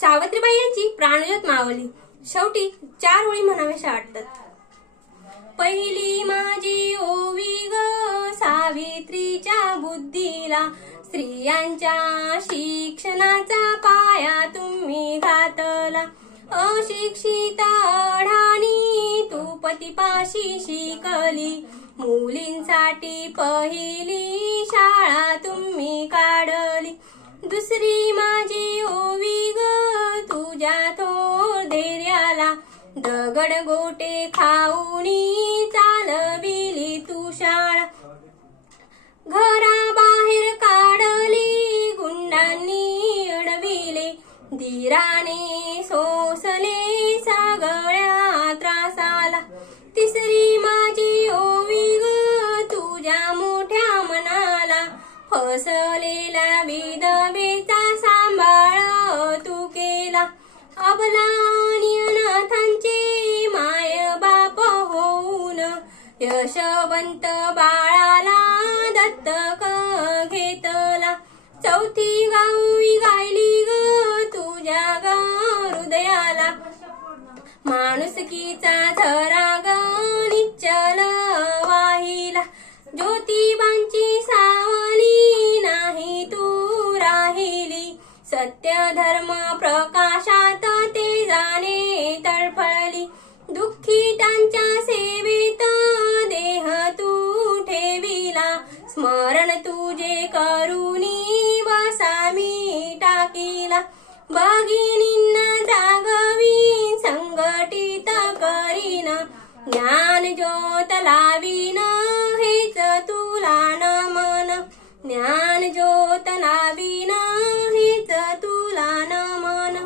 सावित्रीबाई यांची प्राणज्योत मावली. शेवटी 4 ओळी म्हणाव्याशा वाटतात. पहिली माझी ओवी ग सावित्रीच्या बुद्धीला, स्त्रियांच्या शिक्षणाचा पाया तुम्ही घातला. अशिक्षित अढाणी तू पतीपाशी शिकली, मुलींसाठी पहिली शाळा तुम्ही काढली. दुसरी माझी ओवी ग तुझ्या थोर धैर्याला, दगड गोटे खाऊनी चालविली तू शाळा. घराबाहेर काढली गुंडांनी अडविले, धीराने सोसले सगळ्या त्रासाला. तिसरी माझी ओवी ग तुझ्या मोठ्या मनाला, फसलेला विधवेचा सांभाळ तू केला. अबला आणि अनाथांचे माय बाप होऊन, यशवंत बाळाला दत्तक घेतला. चौथी गावी गायली ग तुझ्या ग हृदयाला, माणुसकीचा झरा ग निश्चल वाहिला. ज्योतिबांची सावली नाही तू राहिली, सत्य धर्म प्रकाशात तेजाने तळफळली. दुःखितांच्या सेवेत देह तू ठेविला, स्मरण तुझे करुणी वसामी टाकीला. भगिनींना जागवीन संघटित करीन, ज्ञान ज्योत लावीन हेच तुला नमन. ज्ञान ज्योत लावीन हेच तुला नमन.